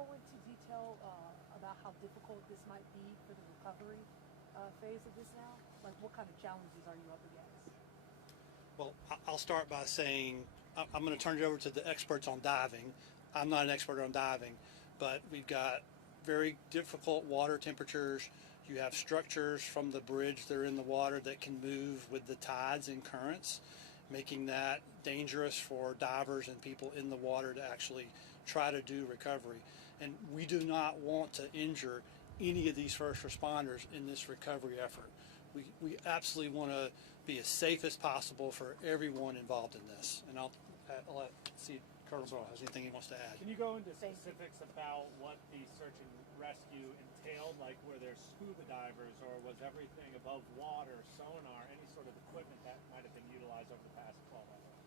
go into detail about how difficult this might be for the recovery phase of this now? Like, what kind of challenges are you up against? Well, I'll start by saying I'm going to turn it over to the experts on diving. I'm not an expert on diving, but we've got very difficult water temperatures. You have structures from the bridge that are in the water that can move with the tides and currents, making that dangerous for divers and people in the water to actually try to do recovery. And we do not want to injure any of these first responders in this recovery effort. We absolutely want to be as safe as possible for everyone involved in this. And I'll let see Colonel Burrow has anything he wants to add. Can you go into specifics about what the search and rescue entailed? Like, were there scuba divers, or was everything above water, sonar, any sort of equipment that might have been utilized over the past 12 hours?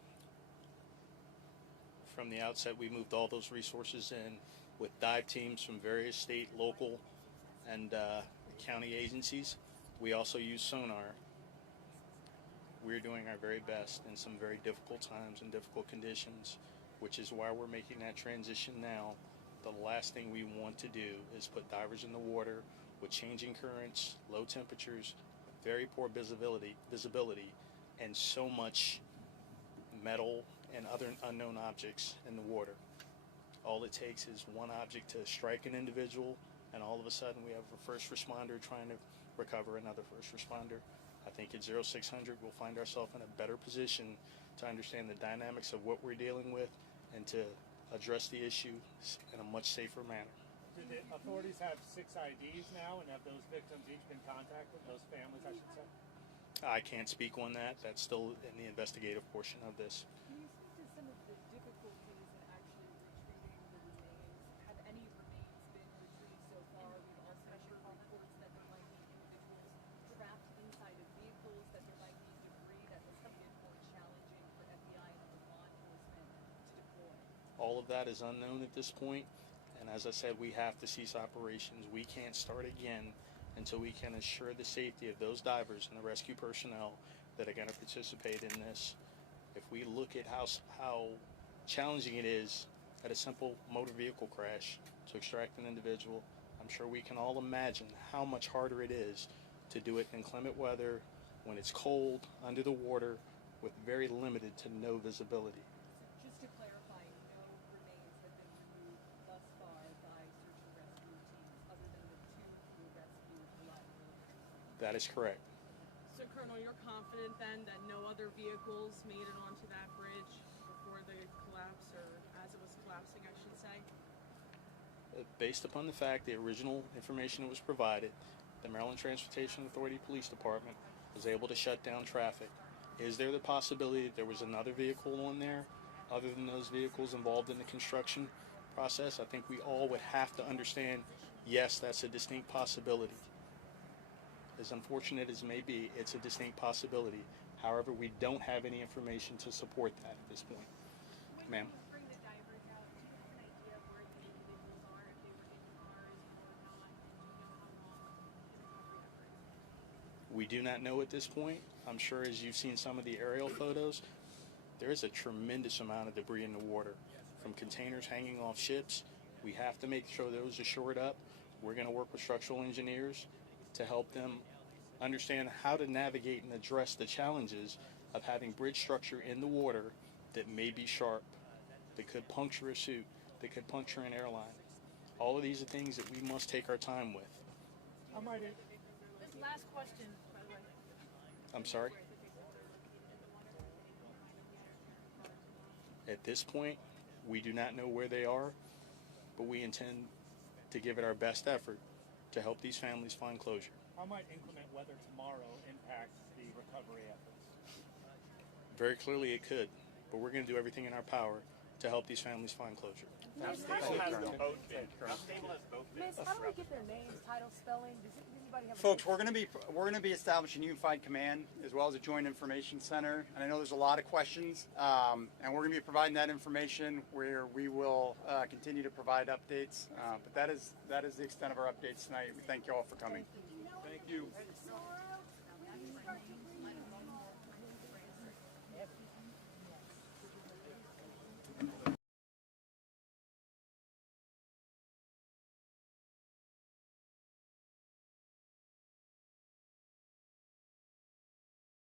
From the outset, we moved all those resources in with dive teams from various state, local, and county agencies. We also use sonar. We're doing our very best in some very difficult times and difficult conditions, which is why we're making that transition now. The last thing we want to do is put divers in the water with changing currents, low temperatures, very poor visibility, and so much metal and other unknown objects in the water. All it takes is one object to strike an individual, and all of a sudden we have a first responder trying to recover another first responder. I think at 0600 we'll find ourselves in a better position to understand the dynamics of what we're dealing with and to address the issue in a much safer manner. Do the authorities have 6 IDs now, and have those victims each been contacted, those families I should say? I can't speak on that. That's still in the investigative portion of this. Can you speak to some of the difficulties in actually retrieving the remains? Have any remains been retrieved so far? We've also heard reports that there might be individuals trapped inside of vehicles, that there might be debris that is something more challenging for FBI and other law enforcement to deploy. All of that is unknown at this point, and as I said, we have to cease operations. We can't start again until we can assure the safety of those divers and the rescue personnel that are going to participate in this. If we look at how challenging it is at a simple motor vehicle crash to extract an individual, I'm sure we can all imagine how much harder it is to do it in inclement weather, when it's cold, under the water, with very limited to no visibility. So just to clarify, no remains have been removed thus far by search and rescue teams other than the 2 who rescued alive. That is correct. So, Colonel, you're confident then that no other vehicles made it onto that bridge before the collapse, or as it was collapsing, I should say? Based upon the fact the original information that was provided, the Maryland Transportation Authority Police Department was able to shut down traffic. Is there the possibility that there was another vehicle on there other than those vehicles involved in the construction process? I think we all would have to understand, yes, that's a distinct possibility. As unfortunate as it may be, it's a distinct possibility. However, we don't have any information to support that at this point. Ma'am? Bring the divers out. Do you have an idea of where the individuals are, if they were in cars or not, and do you know how long the recovery effort is? We do not know at this point. I'm sure as you've seen some of the aerial photos, there is a tremendous amount of debris in the water from containers hanging off ships. We have to make sure those are shored up. We're going to work with structural engineers to help them understand how to navigate and address the challenges of having bridge structure in the water that may be sharp, that could puncture a suit, that could puncture an airline. All of these are things that we must take our time with. This last question, by the way. I'm sorry? At this point, we do not know where they are, but we intend to give it our best effort to help these families find closure. How might inclement weather tomorrow impact the recovery efforts? Very clearly it could, but we're going to do everything in our power to help these families find closure. Miss, how do we get their names, title, spelling? Does anybody have Folks, we're going to be establishing a unified command as well as a joint information center, and I know there's a lot of questions, and we're going to be providing that information where we will continue to provide updates. But that is the extent of our updates tonight. We thank you all for coming. Thank you. Thank you.